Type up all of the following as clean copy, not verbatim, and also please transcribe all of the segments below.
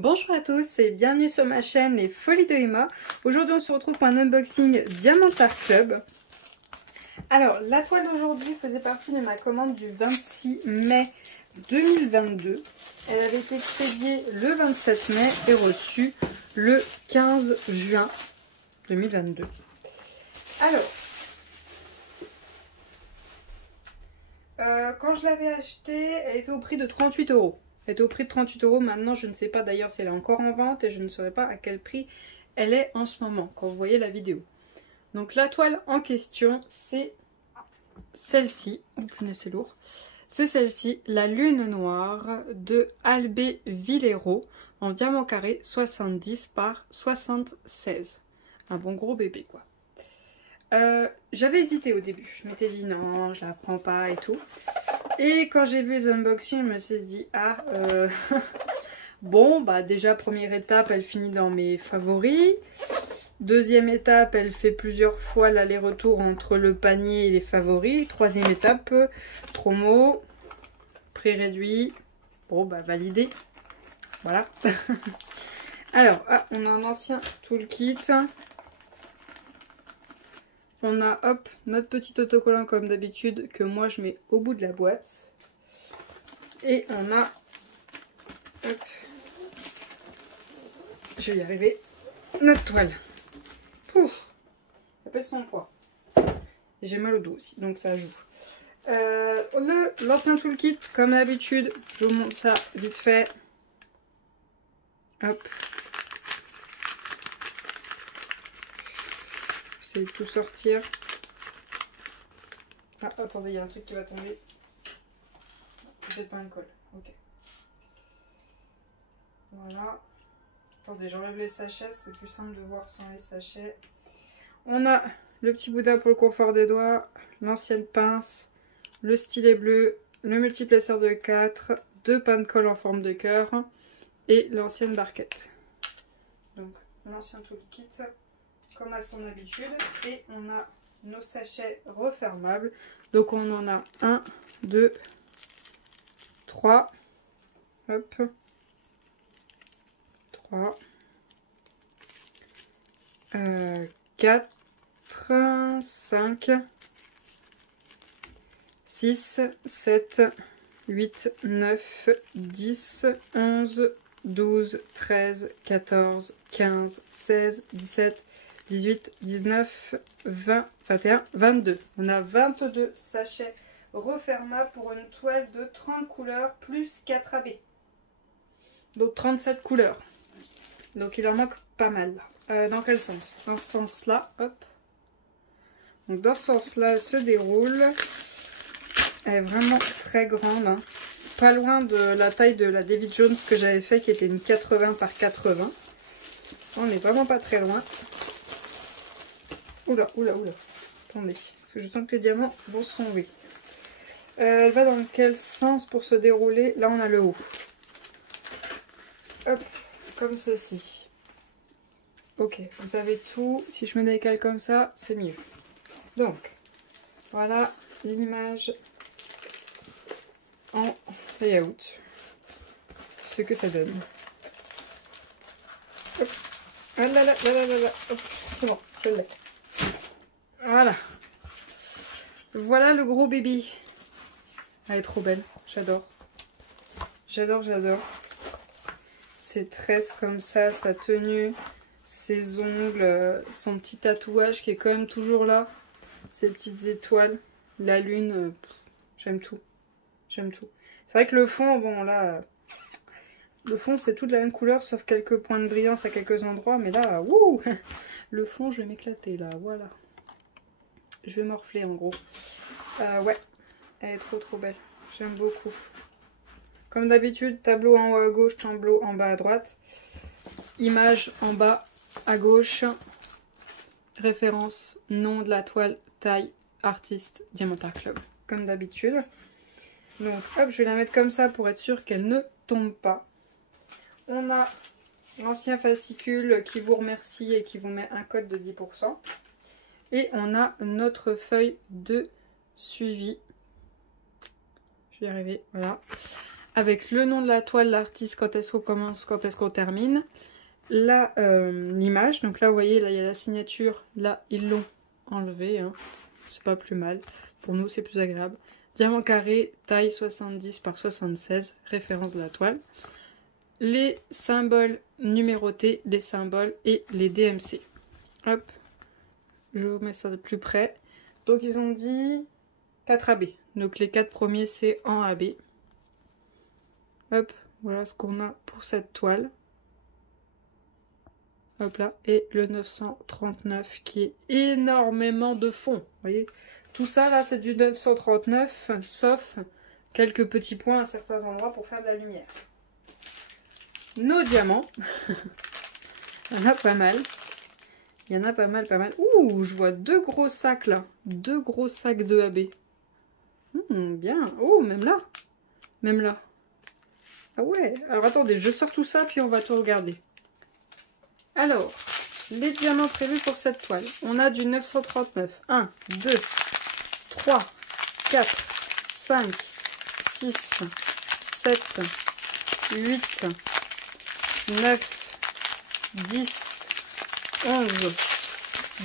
Bonjour à tous et bienvenue sur ma chaîne Les Folies de Emma. Aujourd'hui on se retrouve pour un unboxing Diamant Art Club. Alors la toile d'aujourd'hui faisait partie de ma commande du 26 mai 2022. Elle avait été expédiée le 27 mai et reçue le 15 juin 2022. Alors, quand je l'avais achetée, elle était au prix de 38 €. Elle était au prix de 38 €. Maintenant, je ne sais pas d'ailleurs si elle est encore en vente et je ne saurais pas à quel prix elle est en ce moment quand vous voyez la vidéo. Donc la toile en question, c'est celle-ci. Oh punaise, c'est lourd. C'est celle-ci, la Lune Noire de Albé Villero en diamant carré 70 par 76. Un bon gros bébé quoi. J'avais hésité au début. Je m'étais dit non, je la prends pas et tout. Et quand j'ai vu les unboxings, je me suis dit ah bon bah déjà première étape, elle finit dans mes favoris. Deuxième étape, elle fait plusieurs fois l'aller-retour entre le panier et les favoris. Troisième étape, promo, prix réduit. Bon bah validé. Voilà. Alors, on a un ancien toolkit. On a hop notre petit autocollant comme d'habitude que moi je mets au bout de la boîte. Et on a hop, je vais y arriver, notre toile. Pouf, ça pèse son poids. J'ai mal au dos aussi, donc ça joue. L'ancien toolkit, comme d'habitude, je vous montre ça vite fait. Hop. J'essaie de tout sortir. Ah, attendez, il y a un truc qui va tomber. Peut-être pas un colle. Ok. Voilà. Attendez, j'enlève les sachets, c'est plus simple de voir sans les sachets. On a le petit boudin pour le confort des doigts, l'ancienne pince, le stylet bleu, le multiplaceur de 4, deux pains de colle en forme de cœur et l'ancienne barquette. Donc l'ancien toolkit comme à son habitude. Et on a nos sachets refermables. Donc on en a 1, 2, 3. Hop. 3. 4. 5. 6. 7. 8. 9. 10. 11. 12. 13. 14. 15. 16. 17. 18, 19, 20, 21, 22. On a 22 sachets refermables pour une toile de 30 couleurs plus 4 AB. Donc 37 couleurs. Donc il en manque pas mal. Dans quel sens? Dans ce sens-là, hop. Donc dans ce sens-là, elle se déroule. Elle est vraiment très grande. Hein. Pas loin de la taille de la David Jones que j'avais fait, qui était une 80 par 80. On n'est vraiment pas très loin. Oula, oula, oula. Attendez, parce que je sens que les diamants vont se tomber. Elle va dans quel sens pour se dérouler? Là, on a le haut. Hop, comme ceci. Ok, vous avez tout. Si je me décale comme ça, c'est mieux. Donc, voilà l'image en layout. Ce que ça donne. Hop. Ah là là là là là là. Hop, c'est bon, je l'ai. Voilà. Voilà le gros bébé. Elle est trop belle. J'adore. J'adore, j'adore. Ses tresses comme ça, sa tenue, ses ongles, son petit tatouage qui est quand même toujours là. Ses petites étoiles. La lune. J'aime tout. J'aime tout. C'est vrai que le fond, bon là... Le fond, c'est tout de la même couleur, sauf quelques points de brillance à quelques endroits. Mais là, wouh! Le fond, je vais m'éclater là. Voilà. Je vais morfler en gros. Ouais, elle est trop belle. J'aime beaucoup. Comme d'habitude, tableau en haut à gauche, tableau en bas à droite. Image en bas à gauche. Référence, nom de la toile, taille, artiste, Diamant Art Club. Comme d'habitude. Donc hop, je vais la mettre comme ça pour être sûr qu'elle ne tombe pas. On a l'ancien fascicule qui vous remercie et qui vous met un code de 10%. Et on a notre feuille de suivi. Je vais y arriver, voilà. avec le nom de la toile, l'artiste, quand est-ce qu'on commence, quand est-ce qu'on termine. Là, l'image, donc là vous voyez, là il y a la signature, là ils l'ont enlevé, hein. C'est pas plus mal, pour nous c'est plus agréable. Diamant carré, taille 70 par 76, référence de la toile. Les symboles numérotés, les symboles et les DMC. Hop, je vous mets ça de plus près. Donc ils ont dit 4 AB, donc les 4 premiers c'est en AB. Hop, voilà ce qu'on a pour cette toile. Hop là, et le 939 qui est énormément de fond. Vous voyez, tout ça là c'est du 939, sauf quelques petits points à certains endroits pour faire de la lumière. Nos diamants, il y en a pas mal. Il y en a pas mal, pas mal. Ouh, je vois 2 gros sacs là. 2 gros sacs de AB. Bien. Oh, même là. Même là. Ah ouais. Alors attendez, je sors tout ça puis on va tout regarder. Alors, les diamants prévus pour cette toile. On a du 939. 1, 2, 3, 4, 5, 6, 7, 8, 9, 10, 11,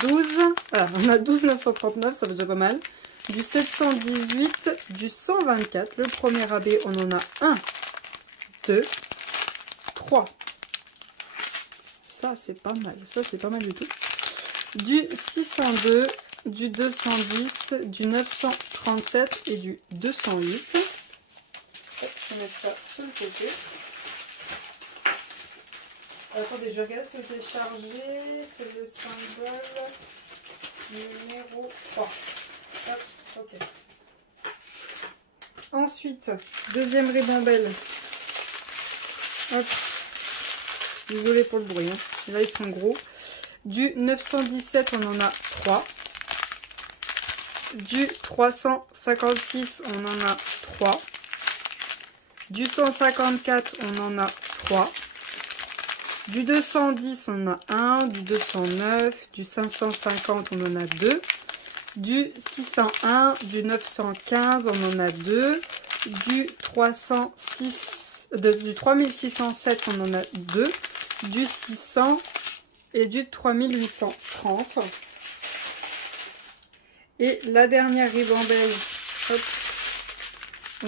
12. Voilà, on a 12 939, ça va déjà pas mal. Du 718, du 124. Le premier AB, on en a 1, 2, 3. Ça, c'est pas mal. Ça, c'est pas mal du tout. Du 602, du 210, du 937 et du 208. Hop, je vais mettre ça sur le côté. Attendez, je regarde ce que j'ai chargé. C'est le symbole numéro 3. Hop, ok. Ensuite, deuxième ribambelle. Hop. Désolée pour le bruit, hein. Là ils sont gros. Du 917, on en a 3. Du 356, on en a 3. Du 154, on en a 3. Du 210, on en a 1. Du 209, du 550, on en a 2. Du 601, du 915, on en a 2. Du 306, du 3607, on en a 2. Du 600 et du 3830. Et la dernière ribambelle, hop,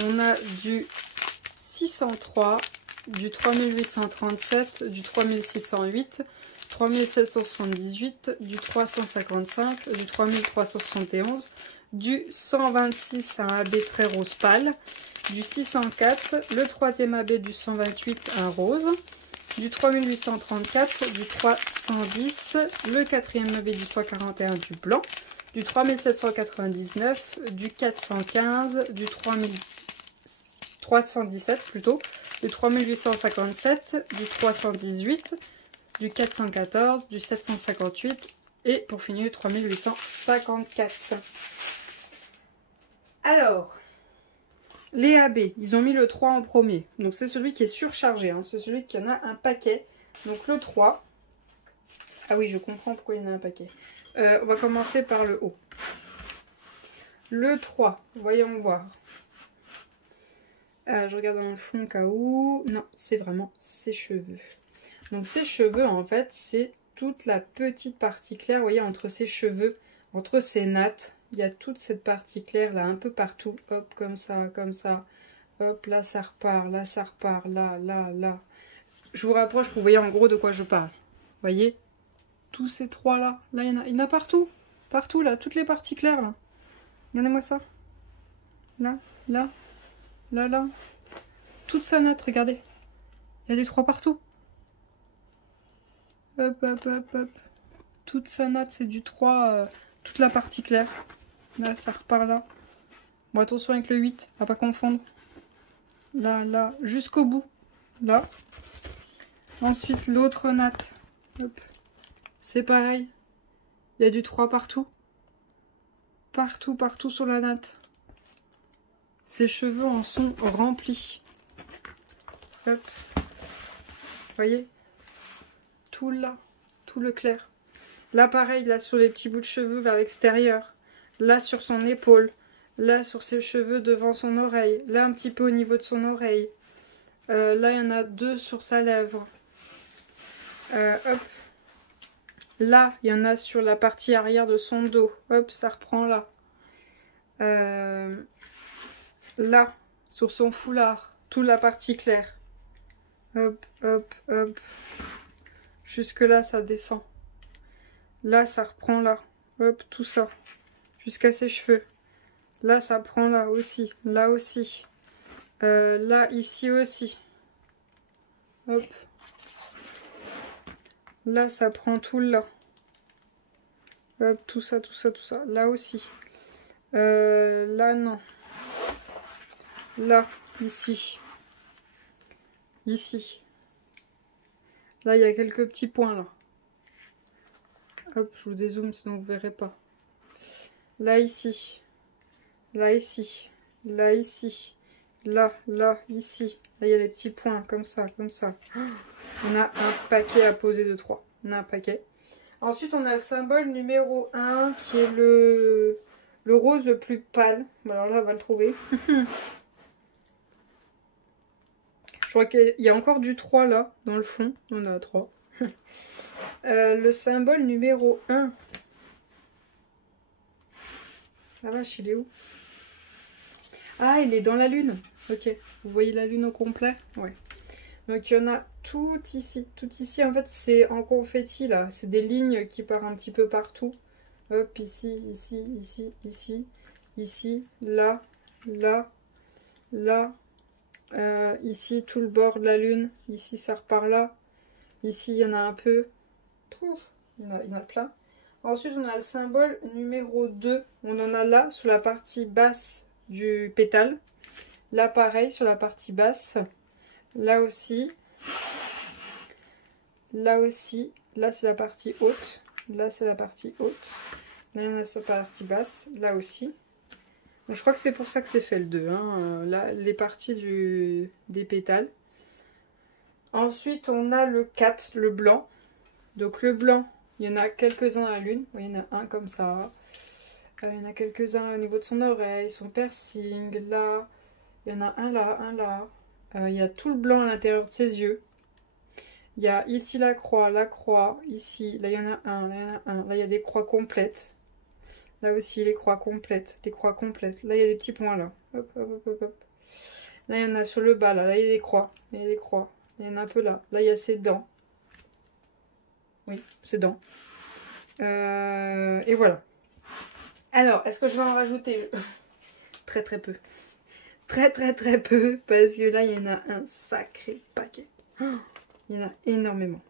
on a du 603, du 3837, du 3608, 3778, du 355, du 3371, du 126 un AB très rose pâle, du 604, le troisième AB du 128 un rose, du 3834, du 310, le quatrième AB du 141 du blanc, du 3799, du 415, du 317 plutôt, du 3857, du 318, du 414, du 758 et pour finir du 3854. Alors, les AB, ils ont mis le 3 en premier. Donc c'est celui qui est surchargé, hein. C'est celui qui en a un paquet. Donc le 3. Ah oui, je comprends pourquoi il y en a un paquet. On va commencer par le haut. Le 3, voyons voir. Je regarde dans le fond au cas où. Non, c'est vraiment ses cheveux. Donc ses cheveux, en fait, c'est toute la petite partie claire. Vous voyez, entre ses cheveux, entre ses nattes, il y a toute cette partie claire là, un peu partout. Hop, comme ça, comme ça. Hop, là ça repart, là ça repart, là, là, là. Je vous rapproche pour vous voyez en gros de quoi je parle. Vous voyez, tous ces trois là. Là, il y en a partout. Partout là, toutes les parties claires là. Regardez-moi ça. Là, là, là, là. Toute sa natte, regardez. Il y a des 3 partout. Hop, hop, hop, hop. Toute sa natte, c'est du 3, toute la partie claire. Là, ça repart là. Bon, attention avec le 8, à pas confondre. Là, là, jusqu'au bout. Là. Ensuite, l'autre natte. Hop. C'est pareil. Il y a du 3 partout. Partout, partout sur la natte. Ses cheveux en sont remplis. Hop. Vous voyez? Tout là. Tout le clair. Là, pareil, là, sur les petits bouts de cheveux vers l'extérieur. Là, sur son épaule. Là, sur ses cheveux devant son oreille. Là, un petit peu au niveau de son oreille. Là, il y en a 2 sur sa lèvre. Hop. Là, il y en a sur la partie arrière de son dos. Hop, ça reprend là. Là, sur son foulard. Toute la partie claire. Hop, hop, hop. Jusque là, ça descend. Là, ça reprend là. Hop, tout ça. Jusqu'à ses cheveux. Là, ça prend là aussi. Là aussi. Là, ici aussi. Hop. Là, ça prend tout là. Hop, tout ça, tout ça, tout ça. Là aussi. Là, non. Là, ici. Ici. Là, il y a quelques petits points là. Hop, je vous dézoome sinon vous ne verrez pas. Là, ici. Là, ici. Là, ici. Là, là, ici. Là, il y a les petits points comme ça, comme ça. On a un paquet à poser de 3. On a un paquet. Ensuite, on a le symbole numéro 1 qui est le rose le plus pâle. Alors là, on va le trouver. Je crois qu'il y a encore du 3 là, dans le fond. On a 3. Le symbole numéro 1. La vache, il est où? Ah, il est dans la lune. Ok. Vous voyez la lune au complet? Ouais. Donc, il y en a tout ici. Tout ici, en fait, c'est en confetti, là. C'est des lignes qui partent un petit peu partout. Hop, ici, ici, ici, ici, ici, là, là, là. Ici, tout le bord de la lune. Ici, ça repart là. Ici, il y en a un peu. Pouf, il y en a plein. Ensuite, on a le symbole numéro 2. On en a là, sur la partie basse du pétale. Là, pareil, sur la partie basse. Là aussi. Là aussi. Là, c'est la partie haute. Là, c'est la partie haute. Là, il y en a sur la partie basse. Là aussi. Donc, je crois que c'est pour ça que c'est fait le 2. Hein. Là, les parties des pétales. Ensuite, on a le 4, le blanc. Donc, le blanc, il y en a quelques-uns à la lune. Il y en a un comme ça. Il y en a quelques-uns au niveau de son oreille, son piercing. Là, il y en a un là, un là. Il y a tout le blanc à l'intérieur de ses yeux. Il y a ici la croix, ici. Là, il y en a un, là, il y en a un. Là, il y a des croix complètes. Là aussi, les croix complètes, les croix complètes. Là, il y a des petits points là. Hop, hop, hop, hop, hop. Là, il y en a sur le bas, là. Là, il y a des croix. Il y a des croix. Il y en a un peu là. Là, il y a ses dents. Oui, ses dents. Et voilà. Alors, est-ce que je vais en rajouter? Très, très peu. Très, très, très peu. Parce que là, il y en a un sacré paquet. Il y en a énormément.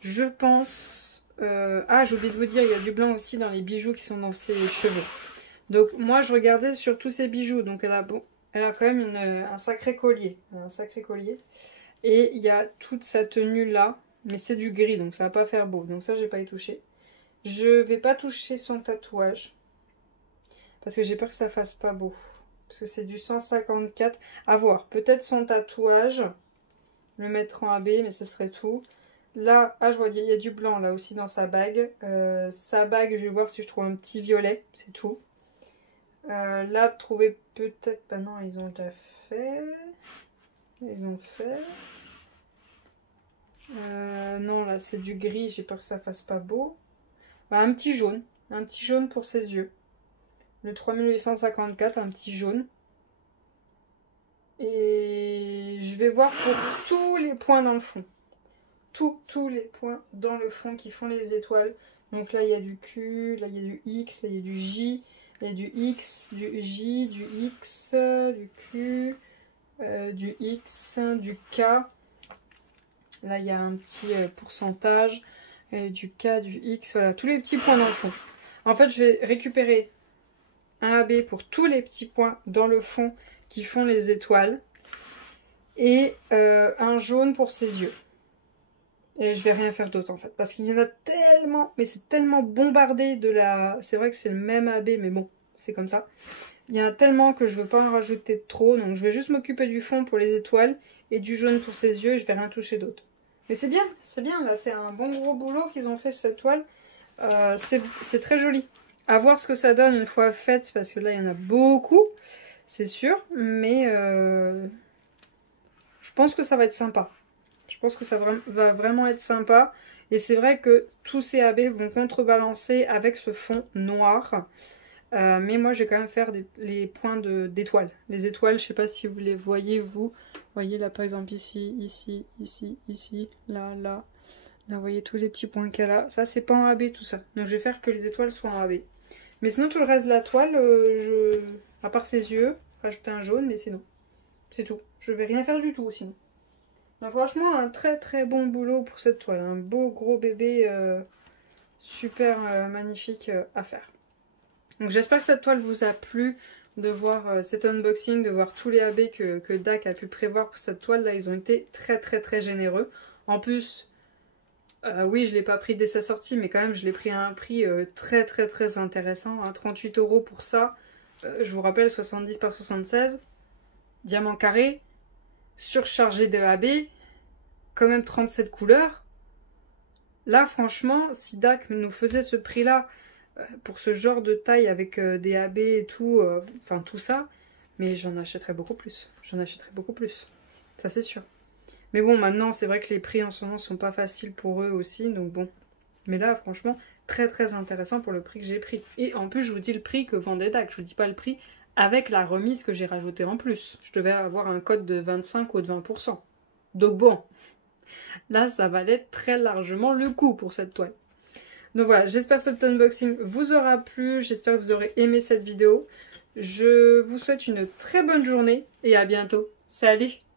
Je pense... Ah, j'ai oublié de vous dire, il y a du blanc aussi dans les bijoux qui sont dans ses cheveux. Donc, moi, je regardais sur tous ses bijoux. Donc, elle a quand même un sacré collier. Un sacré collier. Et il y a toute sa tenue là. Mais c'est du gris, donc ça va pas faire beau. Donc ça, je vais pas y toucher. Je vais pas toucher son tatouage. Parce que j'ai peur que ça fasse pas beau. Parce que c'est du 154. À voir. Peut-être son tatouage. Le mettre en AB, mais ce serait tout. Là, ah, je vois, il y a du blanc là aussi dans sa bague. Sa bague, je vais voir si je trouve un petit violet. C'est tout. Là, trouver peut-être... Bah non, ils ont déjà fait. Ils ont fait. Non, là, c'est du gris. J'ai peur que ça fasse pas beau. Bah, un petit jaune. Un petit jaune pour ses yeux. Le 3854, un petit jaune. Et je vais voir pour tous les points dans le fond. Tous les points dans le fond qui font les étoiles. Donc là, il y a du Q, là, il y a du X, là, il y a du J, il y a du X, du J, du X, du Q, du X, du K. Là, il y a un petit pourcentage, du K, du X, voilà, tous les petits points dans le fond. En fait, je vais récupérer un AB pour tous les petits points dans le fond qui font les étoiles. Et un jaune pour ses yeux. Et je vais rien faire d'autre en fait. Parce qu'il y en a tellement, mais c'est tellement bombardé de la... C'est vrai que c'est le même AB, mais bon, c'est comme ça. Il y en a tellement que je veux pas en rajouter trop. Donc je vais juste m'occuper du fond pour les étoiles et du jaune pour ses yeux. Et je vais rien toucher d'autre. Mais c'est bien là. C'est un bon gros boulot qu'ils ont fait cette toile. C'est très joli. À voir ce que ça donne une fois faite. Parce que là, il y en a beaucoup. C'est sûr. Mais... je pense que ça va être sympa. Je pense que ça va vraiment être sympa. Et c'est vrai que tous ces AB vont contrebalancer avec ce fond noir. Mais moi, je vais quand même faire les points d'étoiles. Les étoiles, je ne sais pas si vous les voyez, vous. Voyez là, par exemple, ici, ici, ici, ici, là, là. Là, vous voyez tous les petits points qu'elle a. Ça, c'est pas en AB, tout ça. Donc, je vais faire que les étoiles soient en AB. Mais sinon, tout le reste de la toile, à part ses yeux, rajouter un jaune, mais sinon, c'est tout. Je vais rien faire du tout, sinon. Donc, franchement, un très très bon boulot pour cette toile. Un beau gros bébé super magnifique à faire. Donc, j'espère que cette toile vous a plu, de voir cet unboxing, de voir tous les AB que DAC a pu prévoir pour cette toile. Là, ils ont été très très très généreux. En plus... oui, je ne l'ai pas pris dès sa sortie, mais quand même, je l'ai pris à un prix très très très intéressant. Hein, 38 € pour ça. Je vous rappelle, 70 par 76. Diamant carré. Surchargé de AB. Quand même 37 couleurs. Là, franchement, si DAC nous faisait ce prix-là, pour ce genre de taille avec des AB et tout, enfin tout ça, mais j'en achèterais beaucoup plus. J'en achèterais beaucoup plus. Ça, c'est sûr. Mais bon, maintenant, c'est vrai que les prix en ce moment sont pas faciles pour eux aussi, donc bon. Mais là, franchement, très très intéressant pour le prix que j'ai pris. Et en plus, je vous dis le prix que vendait DAC, je vous dis pas le prix avec la remise que j'ai rajoutée en plus. Je devais avoir un code de 25 ou de 20%. Donc bon, là, ça valait très largement le coup pour cette toile. Donc voilà, j'espère que cet unboxing vous aura plu, j'espère que vous aurez aimé cette vidéo. Je vous souhaite une très bonne journée et à bientôt. Salut!